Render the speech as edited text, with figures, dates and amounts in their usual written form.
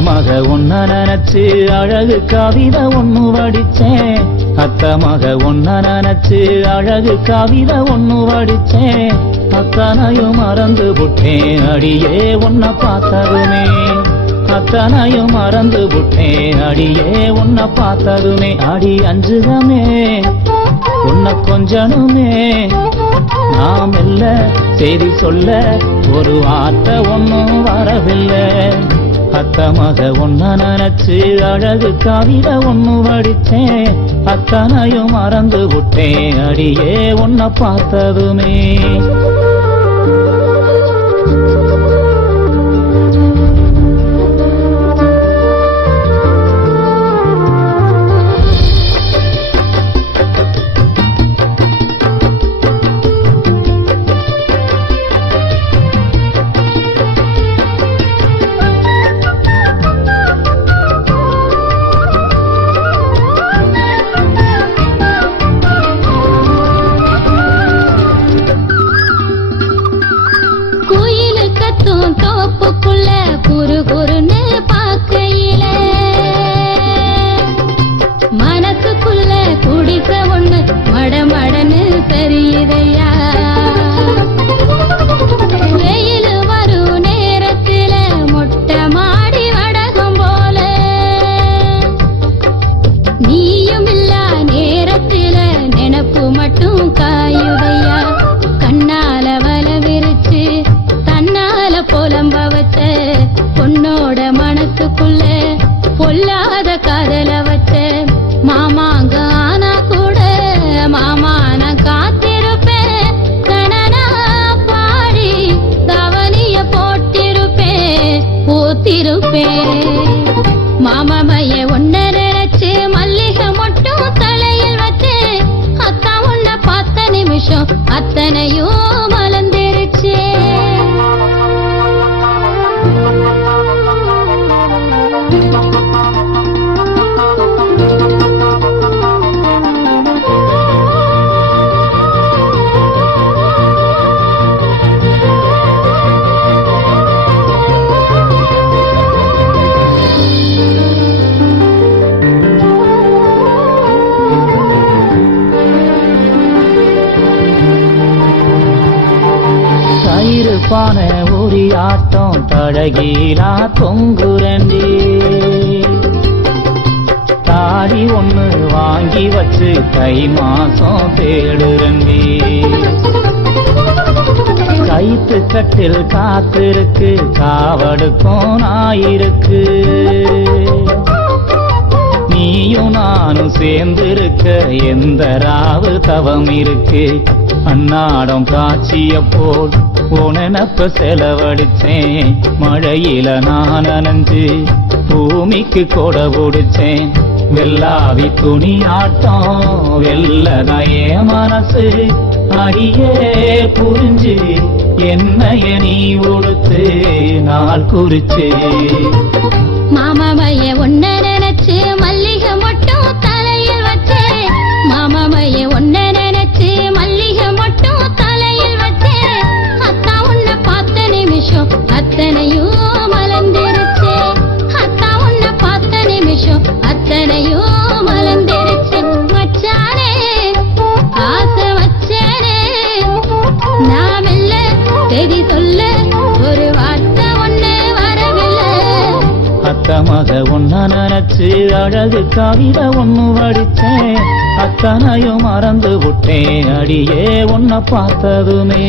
அத்தமக ஒன்ன நினைச்சு அழகு கவிதை ஒண்ணு வடிச்சேன். அத்தமக ஒன்ன நினைச்சு அழகு கவிதை ஒண்ணு வடிச்சேன். அத்தனையும் மறந்து புட்டேன் அடியே உன்ன பார்த்ததுமே. அத்தனையும் மறந்து புட்டேன் அடியே உன்ன பார்த்ததுமே. அடி அஞ்சுகமே உன்னை கொஞ்சனுமே. நாம் இல்ல செய்தி சொல்ல ஒரு வார்த்தை ஒன்னும் வரவில்லை. அத்தமக ஒன்ன நினைச்சு அழகு கவிதை ஒண்ணு வடிச்சேன். அத்தனையும் மறந்து விட்டேன் அடியே உன்னை பார்த்ததுமே. தோப்புக்குள்ள குறு குறுன்னு பார்க்கையில மனசுக்குள்ள குடிச ஒண்ணு மடமடன்னு தெரியுதையா. வெயில் வரும் நேரத்துல மொட்டை மாடி வடகம் போல நீயும் இல்ல நேரத்துல நினப்பு மட்டும் காயுதையா. கண்ணால வல விரிச்சு புலம்ப வச்ச பொண்ணோட மனசுக்குள்ள பொல்லாத காதல வச்ச மாமாங்க ஆனா கூட மாமா நான் காத்திருப்பேன். கணனா பாடி தவனிய போட்டிருப்பேன் பூத்திருப்பேன். மாமாமைய ஒன்ன நினைச்சு மல்லிகை மட்டும் தலையில் வச்சு அத்தா உன்ன பார்த்த நிமிஷம் அத்தனையும் மலர்ந்துருச்சு. பான ஒரு ஆட்டம் தழகீலா தொங்குரண்டி. தாடி ஒண்ணு வாங்கி வச்சு தை மாசம் தேடுரண்டி. கைத்து கட்டில் காத்திருக்கு காவடுக்கும் நாயிருக்கு. நீயும் நானும் சேர்ந்திருக்க எந்த ராவு தவம் இருக்கு. அன்னாடம் காட்சிய போல் உனப்ப செலவழிச்சேன். மழையில நான் நனைஞ்சு பூமிக்கு கொடை பிடிச்சேன். வெள்ளாவி துணி ஆட்டம் வெள்ளதையே மனசு அடியே புரிஞ்சு என்னைய நீ உடுத்து நாள் குறிச்சு. மாமாமைய ஒன்ன நினைச்சு மல்லிகை மட்டும் தலையில் வச்சே. மாமாமைய ஒன்ன நினைச்சு மல்லிகை மட்டும் தலையில் வச்சே. அத்தா உன்ன பார்த்த நிமிஷம் அத்தனையும் மலர்ந்துருச்சு. அத்தா உன்ன பார்த்த நிமிஷம் அத்தனையும் மலர்ந்துருச்சு. வச்சானே ஆசை வச்சேனே நாம் இல்ல செய்தி சொல்ல ஒரு வார்த்தை ஒண்ணு வரவில்லை. அத்தமக ஒன்ன நினைச்சு அழகு கவிதை ஒண்ணு வடிச்சேன். அத்தனையும் மறந்து விட்டேன் அடியே உன்னை பார்த்ததுமே.